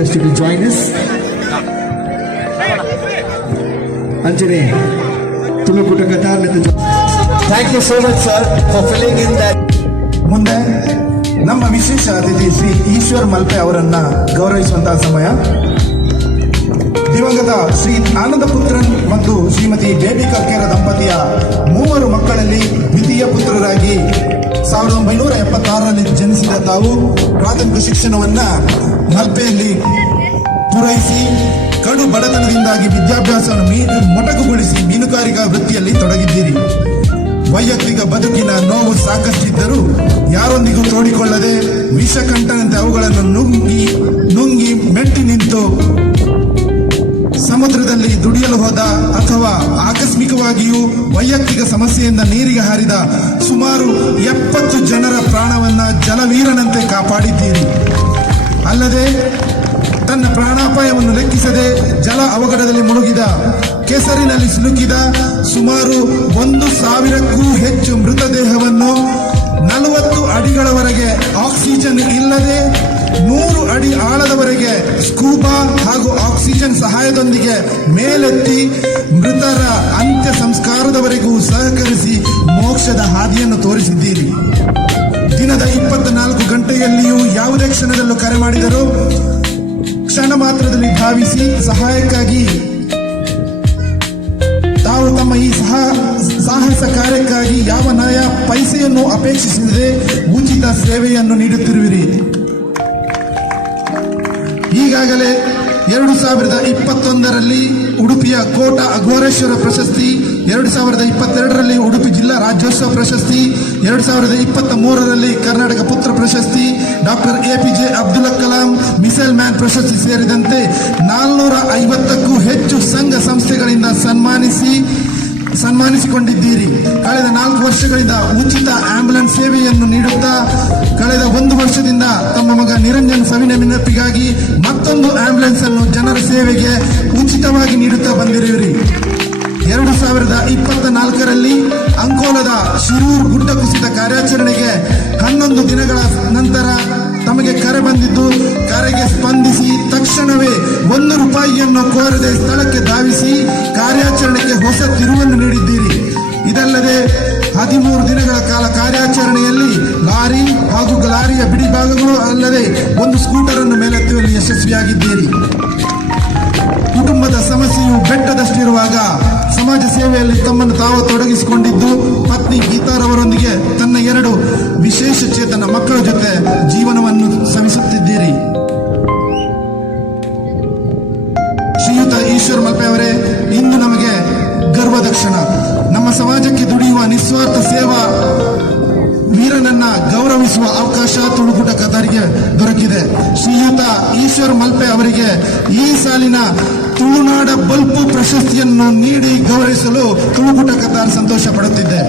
request you to join us. Anjane, Tulukuta Qatar with the Thank you so much, sir, for filling in that. ಮುಂದೆ ನಮ್ಮ ವಿಶೇಷ ಅತಿಥಿ ಶ್ರೀ ಈಶ್ವರ್ ಮಲ್ಪೆ ಅವರನ್ನ ಗೌರವಿಸುವಂತಹ ಸಮಯ ದಿವಂಗತ ಶ್ರೀ ಆನಂದ ಪುತ್ರನ್ ಮತ್ತು ಶ್ರೀಮತಿ ಬೇಬಿ ಕರ್ಕೇರ ದಂಪತಿಯ ಮೂವರು ಮಕ್ಕಳಲ್ಲಿ ದ್ವಿತೀಯ ಪುತ್ರರಾಗಿ ಸಾವಿರದ ಒಂಬೈನೂರ ಎಪ್ಪತ್ತಾರರಲ್ಲಿ ಜನಿಸಿದ ತಾವು ಪ್ರಾಥಮಿಕ ಶಿಕ್ಷಣವನ್ನ ಮಲ್ಪೆಯಲ್ಲಿ ಪೂರೈಸಿ, ಕಡು ಬಡತನದಿಂದಾಗಿ ವಿದ್ಯಾಭ್ಯಾಸವನ್ನು ಮೀನು ಮೊಟಕುಗೊಳಿಸಿ ಮೀನುಗಾರಿಕಾ ವೃತ್ತಿಯಲ್ಲಿ ತೊಡಗಿದ್ದೀರಿ. ವೈಯಕ್ತಿಕ ಬದುಕಿನ ನೋವು ಸಾಕಷ್ಟಿದ್ದರೂ ಯಾರೊಂದಿಗೂ ತೋಡಿಕೊಳ್ಳದೆ ವಿಷಕಂಠನಂತೆ ಅವುಗಳನ್ನು ನುಂಗಿ ನುಂಗಿ ಮೆಟ್ಟಿ ನಿಂತು ಸಮುದ್ರದಲ್ಲಿ ದುಡಿಯಲು ಹೋದ ಅಥವಾ ಆಕಸ್ಮಿಕವಾಗಿಯೂ ವೈಯಕ್ತಿಕ ಸಮಸ್ಯೆಯಿಂದ ನೀರಿಗೆ ಹಾರಿದ ಸುಮಾರು ಎಪ್ಪತ್ತು ಜನರ ಪ್ರಾಣವನ್ನ ಜಲವೀರನಂತೆ ಕಾಪಾಡಿದ್ದೀರಿ. ಅಲ್ಲದೆ ತನ್ನ ಪ್ರಾಣಾಪಾಯವನ್ನು ಲೆಕ್ಕಿಸದೆ ಜಲ ಅವಘಡದಲ್ಲಿ ಮುಳುಗಿದ, ಕೆಸರಿನಲ್ಲಿ ಸಿಲುಕಿದ ಸುಮಾರು ಒಂದು ಸಾವಿರಕ್ಕೂ ಹೆಚ್ಚು ಮೃತದೇಹವನ್ನು ನಲವತ್ತು ಅಡಿಗಳವರೆಗೆ ಆಕ್ಸಿಜನ್ ಇಲ್ಲದೆ ನೂರು ಅಡಿ ಆಳದವರೆಗೆ ಸ್ಕೂಬಾ ಹಾಗೂ ಆಕ್ಸಿಜನ್ ಸಹಾಯದೊಂದಿಗೆ ಮೇಲೆತ್ತಿ ಮೃತರ ಅಂತ್ಯ ಸಂಸ್ಕಾರದವರೆಗೂ ಸಹಕರಿಸಿ ಮೋಕ್ಷದ ಹಾದಿಯನ್ನು ತೋರಿಸಿದ್ದೀರಿ. ದಿನದ ಇಪ್ಪತ್ನಾಲ್ಕು ಗಂಟೆಯಲ್ಲಿಯೂ ಯಾವುದೇ ಕ್ಷಣದಲ್ಲೂ ಕರೆ ಮಾಡಿದರೂ ಕ್ಷಣ ಮಾತ್ರದಲ್ಲಿ ಧಾವಿಸಿ ಸಹಾಯಕ್ಕಾಗಿ ತಾವು ತಮ್ಮ ಈ ಸಹ, ಸಾಹಸ ಕಾರ್ಯಕ್ಕಾಗಿ ಯಾವ ನಯ ಪೈಸೆಯನ್ನು ಅಪೇಕ್ಷಿಸದೆ ಉಚಿತ ಸೇವೆಯನ್ನು ನೀಡುತ್ತಿರುವಿರಿ. ಈಗಾಗಲೇ ಎರಡು ಸಾವಿರದ ಇಪ್ಪತ್ತೊಂದರಲ್ಲಿ ಉಡುಪಿಯ ಕೋಟ ಅಘೋರೇಶ್ವರ ಪ್ರಶಸ್ತಿ, ಎರಡು ಸಾವಿರದ ಇಪ್ಪತ್ತೆರಡರಲ್ಲಿ ಉಡುಪಿ ಜಿಲ್ಲಾ ರಾಜ್ಯೋತ್ಸವ ಪ್ರಶಸ್ತಿ, ಎರಡು ಸಾವಿರದ ಇಪ್ಪತ್ತ ಮೂರರಲ್ಲಿ ಕರ್ನಾಟಕ ಪುತ್ರ ಪ್ರಶಸ್ತಿ, doctor A P J Abdul Kalam missile man ಪ್ರಶಸ್ತಿ ಸೇರಿದಂತೆ ನಾಲ್ನೂರ ಐವತ್ತಕ್ಕೂ ಹೆಚ್ಚು ಸಂಘ ಸಂಸ್ಥೆಗಳಿಂದ ಸನ್ಮಾನಿಸಿ ಸನ್ಮಾನಿಸಿಕೊಂಡಿದ್ದೀರಿ. ಕಳೆದ ನಾಲ್ಕು ವರ್ಷಗಳಿಂದ ಉಚಿತ ಆಂಬ್ಯುಲೆನ್ಸ್ ಸೇವೆಯನ್ನು ನೀಡುತ್ತಾ, ಕಳೆದ ಒಂದು ವರ್ಷದಿಂದ ತಮ್ಮ ಮಗ ನಿರಂಜನ್ ಸವಿನ ನೆನಪಿಗಾಗಿ ಮತ್ತೊಂದು ಆಂಬ್ಯುಲೆನ್ಸ್ ಅನ್ನು ಜನರ ಸೇವೆಗೆ ಉಚಿತವಾಗಿ ನೀಡುತ್ತಾ ಬಂದಿರುವಿರಿ. ಎರಡು ಸಾವಿರದ ಇಪ್ಪತ್ತ ನಾಲ್ಕರಲ್ಲಿ ಅಂಕೋಲದ ಶಿರೂರ್ ಗುಡ್ಡ ಕುಸಿತ ಕಾರ್ಯಾಚರಣೆಗೆ ಹನ್ನೊಂದು ದಿನಗಳ ನಂತರ ತಮಗೆ ಕರೆ ಬಂದಿದ್ದು, ಕರೆಗೆ ಸ್ಪಂದಿಸಿ ತಕ್ಷಣವೇ ಒಂದು ರೂಪಾಯಿಯನ್ನು ಕೋರದೆ ಸ್ಥಳಕ್ಕೆ ಧಾವಿಸಿ ಕಾರ್ಯಾಚರಣೆಗೆ ಹೊಸ ತಿರುವನ್ನು ನೀಡಿದ್ದೀರಿ. ಇದಲ್ಲದೆ ಹದಿಮೂರು ದಿನಗಳ ಕಾಲ ಕಾರ್ಯಾಚರಣೆಯಲ್ಲಿ ಲಾರಿ ಹಾಗೂ ಲಾರಿಯ ಬಿಡಿ ಭಾಗಗಳು ಅಲ್ಲದೆ ಒಂದು ಸ್ಕೂಟರ್ ಅನ್ನು ಮೇಲೆತ್ತುವಲ್ಲಿ ಯಶಸ್ವಿಯಾಗಿದ್ದೀರಿ. ಕುಟುಂಬದ ಸಮಸ್ಯೆಯು ಬೆಟ್ಟದಷ್ಟಿರುವಾಗ ಸಮಾಜ ಸೇವೆಯಲ್ಲಿ ತಮ್ಮನ್ನು ತಾವು ತೊಡಗಿಸಿಕೊಂಡಿದ್ದು, ಪತ್ನಿ ಗೀತಾರವರೊಂದಿಗೆ ತನ್ನ ಎರಡು ವಿಶೇಷ ಚೇತನ ಮಕ್ಕಳ ಅವರಿಗೆ ಈ ಸಾಲಿನ ತುಳುನಾಡ ಬಲ್ಪು ಪ್ರಶಸ್ತಿಯನ್ನು ನೀಡಿ ಗೌರವಿಸಲು ತುಳುಕುಟ ಕತಾರ್ ಸಂತೋಷ ಪಡುತ್ತಿದೆ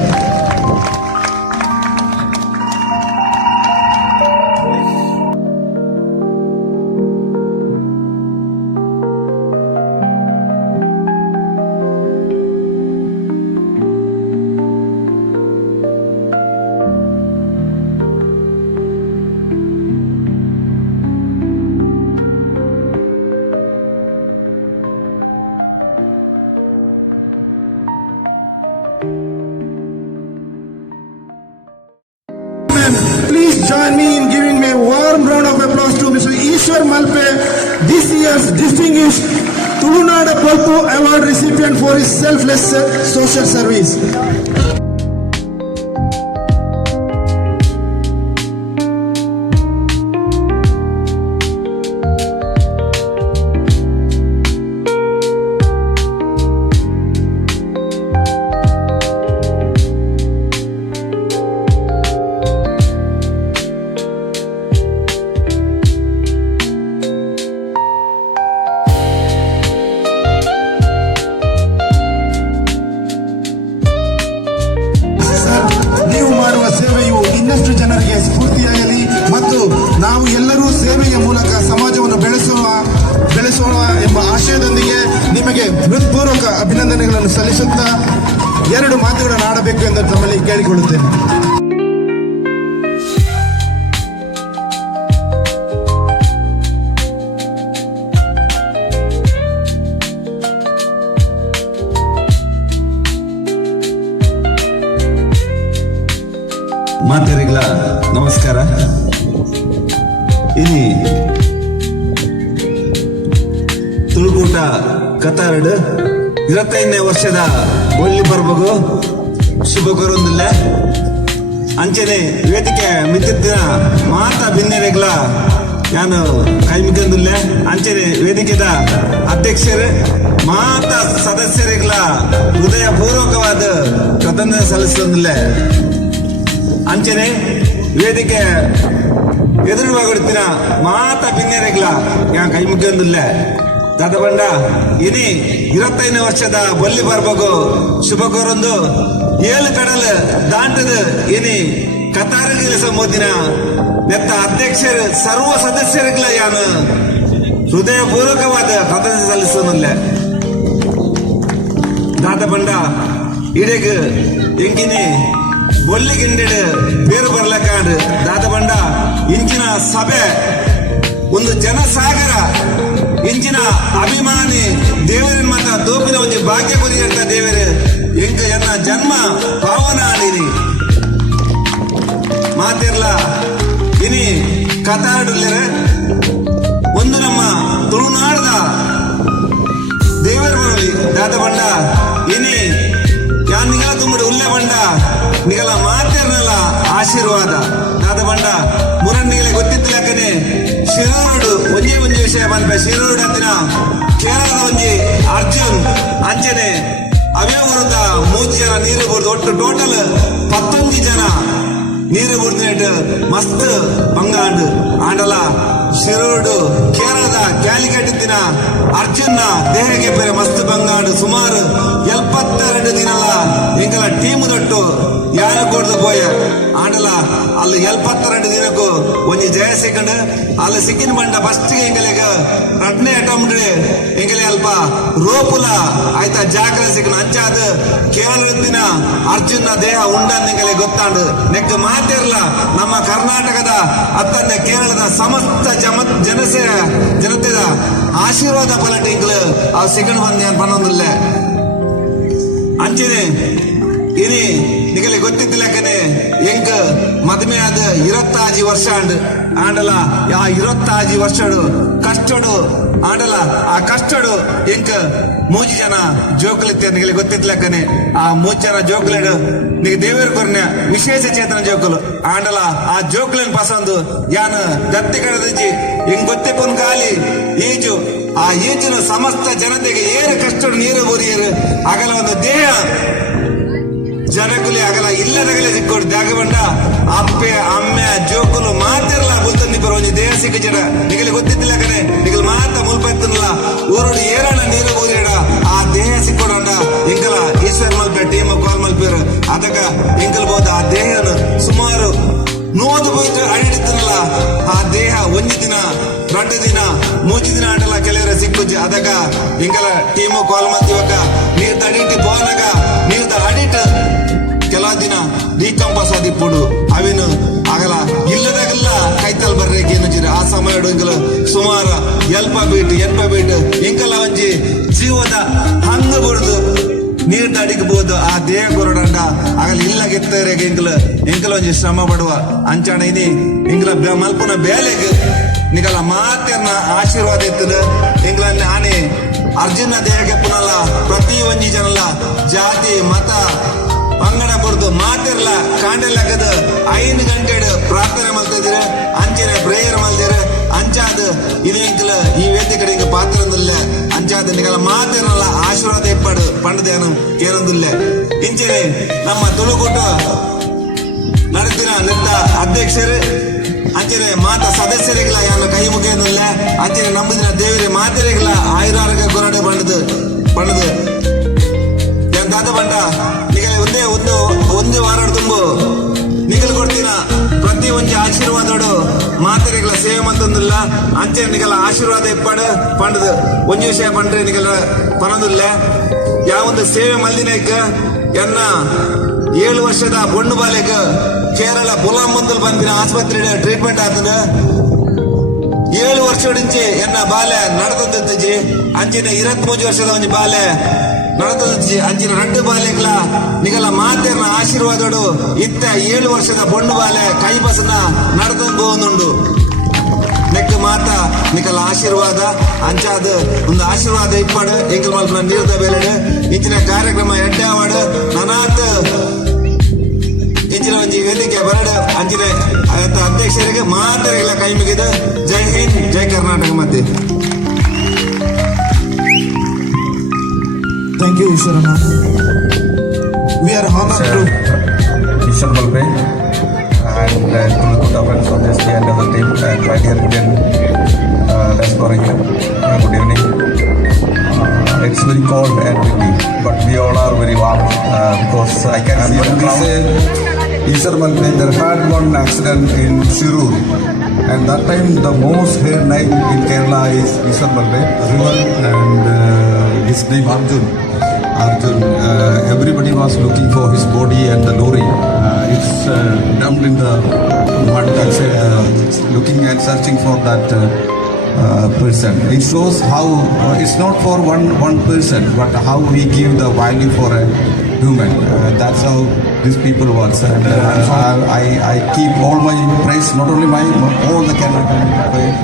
this year's distinguished Tulunada Polpo Award recipient for his selfless social service. ಸಲ್ಲಿಸುತ್ತಾ ಎರಡು ಮಾತುಗಳನ್ನು ಆಡಬೇಕು ಎಂದು ತಮ್ಮಲ್ಲಿ ಕೇಳಿಕೊಳ್ಳುತ್ತೇನೆ. ಮಾತೇರಿಗಳ ನಮಸ್ಕಾರ. ಇಲ್ಲಿ ತುಳುಕೂಟ ಕತಾರಡು ಇರತ್ತೈದನೇ ವರ್ಷದ ಒಳ್ಳಿ ಬರ್ಬಗು ಶುಭ ಕೋರೊಂದಿಲ್ಲ ಅಂಚನೆ ವೇದಿಕೆ ಮಿತ್ತಿದ್ದಿನ ಮಾತ ಭಿನ್ನರೆಗಳ ನಾನು ಕೈ ಮುಗಿಯೊಂದಿಲ್ಲ ಅಂಚನೆ ವೇದಿಕೆದ ಅಧ್ಯಕ್ಷರು, ಮಾತ ಸದಸ್ಯರೆಗಳ ಹೃದಯಪೂರ್ವಕವಾದ ಕೃತಜ್ಞತೆ ಸಲ್ಲಿಸೊಂದಿಲ್ಲ ಅಂಚನೆ ವೇದಿಕೆ ಎದುರು ಮಾತಾ ಮಾತ ನಾನು ಕೈಮಿಗಂದಿಲ್ಲ ಮುಗಿಯೊಂದಿಲ್ಲ ದಾದ ಬಂಡ ಇನಿ ಇರತ್ತೈದನೇ ವರ್ಷದ ಬಲ್ಲಿ ಬರ್ಬೇಕು ಶುಭ ಕೋರೊಂದು ಏಳು ಕಡಲ ದಾಂಟದ ಇನಿ ಕತಾರಿಗೆ ಸಂಬೋಧಿನ ನೆತ್ತ ಅಧ್ಯಕ್ಷರು, ಸರ್ವ ಸದಸ್ಯರಿಗ್ಲ ಯಾನು ಹೃದಯಪೂರ್ವಕವಾದ ಕೃತಜ್ಞತೆ ಸಲ್ಲಿಸೋದಿಲ್ಲ ದಾದ ಬಂಡ ಇಡೆಗ್ ಎಂಕಿನಿ ಬೊಲ್ಲಿಗಿಂಡೆಡು ಬೇರು ಬರ್ಲಕಾಂಡ್ ದಾದ ಬಂಡ ಇಂಚಿನ ಸಭೆ ಒಂದು ಜನಸಾಗರ ಇಂಚಿನ ಅಭಿಮಾನಿ ದೇವರಿನ ಮತ ದೋಪಿನ ಒಂದು ಭಾಗ್ಯ ಕೊರಿಯಂತ ದೇವರೇ ಎಂಕ ಎನ್ನ ಜನ್ಮ ಪಾವನ ಆಡಿರಿ ಮಾತಿರ್ಲ, ಇನಿ ಕತಾಡುಲ್ಲರ ಒಂದು ನಮ್ಮ ತುಳುನಾಡದ ದೇವರ ಬರಲಿ ದಾದ ಬಂಡ, ಇನಿ ಯಾ ನಿಗಲ ತುಂಬುಡು ಉಲ್ಲೆ ಬಂಡ ನಿಗಲ ಮಾತಿರ್ನಲ್ಲ ಆಶೀರ್ವಾದ. ದಾದ ಬಂಡ ಮುರಂಡಿಗೆ ಗೊತ್ತಿತ್ತು ಲೆಕ್ಕನೆ ಶಿರೋಡು ಒಂಜೇ ಒಂಜಿ ವಿಷಯ ಬಂದ ಶಿರೋಡು ಅಂದಿನ ಒಂಜಿ ಅರ್ಜುನ್ ಅಂಚನೆ ಅವೇ ಮೂರು ಜನ ನೀರು ಬುರ್ದು ಒಟ್ಟು ಟೋಟಲ್ ಪತ್ತೊಂದು ಜನ ನೀರು ಬುರ್ದಿನೆಟ್ ಮಸ್ತ್ ಬಂಗಾಂಡ್. ಆಂಡಲ ಶಿರೋಡು ಕೇರಳದ ಕ್ಯಾಲಿಕಟ್ ದಿನ ಅರ್ಜುನ್ನ ದೇಹಕ್ಕೆ ಬೇರೆ ಮಸ್ತ್ ಬಂಗಾಡು ಸುಮಾರು ಎಲ್ಪತ್ತೆರಡು ದಿನಲ ಎಂಕಲ ಟೀಮ್ ದೊಟ್ಟು ಯಾರು ಕೊಡ್ದು ಪೋಯ ಆಂಡಲ ಅಲ್ಲಿ ಎಲ್ಪತ್ತೆರಡು ದಿನಕ್ಕೂ ಒಂಜಿ ಜಯ ಸಿಕ್ಕಂಡು, ಅಲ್ಲಿ ಸಿಕ್ಕಿನ ಬಂಡ ಫಸ್ಟ್ ಹಿಂಗಲೇಗ ರಟ್ನೆ ಅಟೆಂಪ್ಟ್ ಹಿಂಗಲೇ ಅಲ್ಪ ರೋಪುಲ, ಆಯ್ತ ಜಾಗ್ರ ಸಿಕ್ಕಣ ಅಂಚಾದ ಕೇರಳ ದಿನ ಅರ್ಜುನ ದೇಹ ಉಂಡನ್ ಹಿಂಗಲೇ ಗೊತ್ತಾಂಡು. ನೆಕ್ ಮಾತಿರ್ಲ ನಮ್ಮ ಕರ್ನಾಟಕದ ಅತ್ತನ್ನ ಕೇರಳದ ಸಮಸ್ತ ಜಮ ಜನಸೆ ಜನತೆದ ಆಶೀರ್ವಾದ ಪಲಟಿಂಗ್ಲು ಆ ಸಿಗಣ್ ಬಂದೆ ಅಂತ ಪನ್ನೊಂದಿಲ್ಲ ಅಂಚನೆ ಇನಿ ನಿಗಲಿ ಗೊತ್ತಿದ್ದಿಲ್ಲಕನೆ ಎಂಕ ಮದುವೆ ಆದ ಇರತ್ತಾಜಿ ವರ್ಷ ಅಂಡ್ ಆಂಡಲ ಆ ಇರತ್ತಾಜಿ ವರ್ಷಡು ಕಷ್ಟಡು, ಆಂಡಲ, ಆ ಕಷ್ಟಡು ಎಂಕ ಮೂಜಿ ಜನ ಜೋಕುಲಿತ್ತೆ ನಿಗಲಿ ಗೊತ್ತಿದ್ಲಕ್ಕನೆ ಆ ಮೂಜ್ ಜನ ಜೋಕುಲೆಡು, ನಿಗ ದೇವರ ಕೊರ್ನ ವಿಶೇಷ ಚೇತನ ಜೋಕುಲು. ಆಂಡಲ, ಆ ಜೋಕುಲೆನ್ ಪಸಂದು ಯಾನ ದತ್ತಿ ಕಡದಿಜ್ಜಿ ಹೆಂಗ್ ಗೊತ್ತೆ ಪೊನ್ ಕಾಲಿ ಈಜು. ಆ ಈಜಿನ ಸಮಸ್ತ ಜನತೆಗೆ ಏರು ಕಷ್ಟ ನೀರು ಬೋರಿಯರು ಅಗಲ ಒಂದು ದೇಹ. ಜನಕುಲಿ ಅಗಲ ಇಲ್ಲದಗಲೇ ಸಿಕ್ಕೋಡು ದ್ಯಾಗ ಬಂಡ ಅಪ್ಪೆ, ಅಮ್ಮೆ, ಜೋಕುಲು ಮಾತಿರಲ್ಲ ಬುಲ್ತಂದಿ ಬರೋ ಒಂಜಿ ದೇಹ ಸಿಕ್ಕಚಡ ನಿಗಲಿ ಗೊತ್ತಿದ್ದಿಲ್ಲ ಕಣೆ. ನಿಗಲ್ ಮಾತ ಮುಲ್ಪೆತ್ತನಲ್ಲ. ಊರುಡು ಏರಣ ನೀರು ಊರಿಡ ಆ ದೇಹ ಸಿಕ್ಕೋಡಂಡ ಹಿಂಗಲ ಈಶ್ವರ್ ಮಲ್ಪೆ ಟೀಮ್ ಕಾಲ್ ಮಲ್ಪೇರು ಅದಕ್ಕ ಬೋದ ಆ ದೇಹನ ಸುಮಾರು ನೋದು ಹೋಯ್ತು ಅಡಿಡಿತ್ತನಲ್ಲ ಆ ದೇಹ ಒಂಜಿ ದಿನ ರೊಟ್ಟ ದಿನ, ಮೂಚಿ ದಿನ ಆಟಲ ಕೆಲವರ ಸಿಕ್ಕುಜಿ ಅದಕ್ಕ ಎಂಕಲ ಟೀಮು ಕಾಲ್ ಒಕ್ಕ ನೀರ್ ತಡಿಟಿ ಬೋನಗ ನೀರ್ ಅಡಿಟ್ ಕೆಲ ದಿನ ಡಿಕಂಪಸ್ ಆದಿಪ್ಪುಡು ಅವಿನು ಆಗಲ ಇಲ್ಲದಾಗಲ್ಲ ಕೈತಲ್ ಬರ್ರೇಕೆ ಏನಜಿರ ಆ ಸಮಯ ಇಂಕಲ ಸುಮಾರ ಎಲ್ಪ ಬೀಟ್ ಎಲ್ಪ ಬೀಟ್ ಇಂಕಲ ಒಂಜಿ ಜೀವದ ಹಂಗ ಬುಡ್ದು ನೀರ್ ತಡಿಕಬಹುದು ಆ ದೇಹ ಕೊರಡಂಡ ಆಗಲ್ ಇಲ್ಲ ಗೆತ್ತರೆ ಎಂಕಲ ಇಂಕಲ ಒಂಜಿ ಶ್ರಮ ಪಡುವ ಅಂಚಾಣ ಇನಿ ಎಂಕಲ ಮಲ್ಪನ ಬೇಲೆಗ್ ನಿಗಲ ಮಾತೆರ್ನ ಆಶೀರ್ವಾದ ಇತ್ತದ. ಎಂಕಲ ಆನೆ ಅರ್ಜುನ ದೇಹಕ್ಕೆ ಪುನಲ್ಲ ಪ್ರತಿ ಒಂಜಿ ಜನಲ ಜಾತಿ, ಮತ, ಪಂಗಡ ಬರ್ದು ಮಾತಿರ್ಲ ಲಗದ ಐದು ಗಂಟೆ ಪ್ರಾರ್ಥನೆ ಮಲ್ತಿದ್ರೆ ಅಂಚನೆ ಪ್ರೇಯರ್ ಮಲ್ದಿರ, ಅಂಚಾದ, ಇದು ಎಂಕಲ ಈ ವೇದಿಕೆ ಹಿಂಗ ಪಾತ್ರಂದಿಲ್ಲ ಅಂಚಾದ ನಿಗಲ ಮಾತಿರಲ್ಲ ಆಶೀರ್ವಾದ ಇಪ್ಪಡು ಪಂಡದೇನು ಕೇಳಂದಿಲ್ಲ ಇಂಚನೆ ನಮ್ಮ ತುಳುಕೂಟು ನಡೆದಿನ ನಿಂತ ಅಧ್ಯಕ್ಷರು ಅಂಚನೆ ಮಾತ ಸದಸ್ಯರಿಗಿಲ್ಲ ಯಾರು ಕೈ ಮುಗಿಯನಿಲ್ಲ ಅಂಚನೆ ನಂಬುದಿನ ದೇವರೇ ಮಾತಿರಿಗಿಲ್ಲ ಆಯುರಾರೋಗ್ಯ ಕೊರಡೆ ಪಂಡದು ಪಂಡದು ದಾದ ಬಂಡ ಈಗ ಒಂದೇ ಒಂದು ಒಂದು ವಾರ ತುಂಬು ನಿಗಲ್ ಕೊಡ್ತೀನ ಪ್ರತಿ ಒಂಜಿ ಆಶೀರ್ವಾದೋಡು ಮಾತೆಗಳ ಸೇವೆ ಮಂತಂದಿಲ್ಲ ಅಂಚೆ ನಿಗಲ ಆಶೀರ್ವಾದ ಇಪ್ಪಡು. ಪಂಡದು ಒಂಜಿ ವಿಷಯ ಪಂಡ್ರೆ ನಿಗಲ ಪನದಿಲ್ಲ ಯಾವೊಂದು ಸೇವೆ ಮಲ್ದಿನೇಕ, ಎನ್ನ ಏಳು ವರ್ಷದ ಬೊಣ್ಣು ಬಾಲೆಗ ಕೇರಳ ಬುಲಾಮಂದಲ್ ಬಂದಿನ ಆಸ್ಪತ್ರೆ ಟ್ರೀಟ್ಮೆಂಟ್ ಆತದ. ಏಳು ವರ್ಷ ಎನ್ನ ಬಾಲೆ ನಡೆದದ್ದು ಅಂಚಿನ ಇರತ್ ಮೂಜು ವರ್ಷದ ಒಂಜಿ ಬಾಲೆ ನಡತದ ಅಜ್ಜಿನ ರಡ್ಡು ಬಾಲೆಗ್ಲ ನಿಗಲ ಮಾತೆರ್ನ ಆಶೀರ್ವಾದಡು ಇತ್ತ ಏಳು ವರ್ಷದ ಬೊಂಡು ಬಾಲೆ ಕೈ ಬಸನ ಹೋಗುന്നുಂಡು ನೆಕ್ ಮಾತ, ನಿಕಲ ಆಶೀರ್ವಾದ ಅಂಚಾದ ಒಂದು ಆಶೀರ್ವಾದ ಇಪ್ಪಡು. ಎಂಕಲ್ ಮಲ್ಪ ನೀರ್ದ ಬೇಲೆಡು. ಇಂಚಿನ ಕಾರ್ಯಕ್ರಮ ಎಡ್ಡೆ ಆವಾಡು ನನಾತ್ ಇಂಚಿನ ಒಂಜಿ ವೇದಿಕೆ ಬರಡ. ಅಂಚಿನ ಅಧ್ಯಕ್ಷರಿಗೆ ಮಾತ್ರ ಇಲ್ಲ ಕೈ ಮುಗಿದು. ಜೈ ಹಿಂದ್, ಜೈ ಕರ್ನಾಟಕ ಮಧ್ಯೆ. के उसर ना। वी आर हम टू किशन बल पे। And to good upon so this and the team and my dear good let's go ring good evening it's very cold and windy but we all are very warm because I can see you this Isar मन पे there had one accident in Shirur and that time the most here night in Kerala is Isar मन पे and this name Arjun Arjun, uh, everybody was looking for his body and the lorry. Uh, it's uh, dumped in the mud, uh, looking and searching for that uh, uh, person. It shows how uh, it's not for one one person, but how we give the value for a human. Uh, that's how these people work. And uh, I, I, keep all my praise, not only my, all the Canada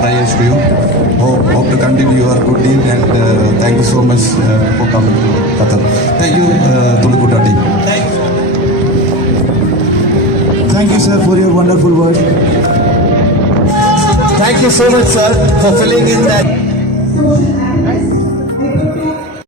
prayers to you. Hope, hope to continue your good deed and uh, thank you so much uh, for coming to Qatar. Thank you, uh, Tulikuta team. Thank you, sir, for your wonderful work. Thank you so much, sir, for filling in that.